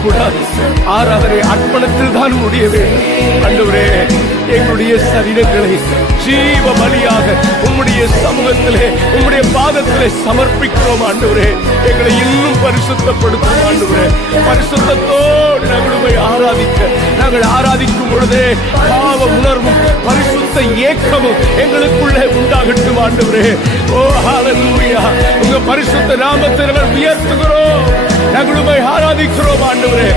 இருக்கக்கூடாது. ஆராதனை அர்ப்பணத்தில் தான் முடிய வேண்டும். ஆண்டவரே, எங்களுடைய சரீரங்களை ஜீவ பலியாக உம்முடைய சமூகத்திலே உம்முடைய பாதத்திலே சமர்ப்பிக்கிறோம். ஆண்டவரே, எங்களை இன்னும் பரிசுத்தப்படுத்தும். ஆண்டவரே, பரிசுத்தத்தோடு நாங்கள் உம்மை நாங்கள் ஆராதிக்கும் பொழுதே பாவ உணர்வும் பரிசுத்த ஏக்கமும் எங்களுக்குள்ளே உண்டாகட்டும். ஆண்டவரே, ஓ ஹல்லேலூயா, உங்க பரிசுத்த நாமத்தை நாங்கள் உயர்த்துகிறோம். நாங்கள் உம்மை ஆராதிக்கிறோம். ஆண்டவரே,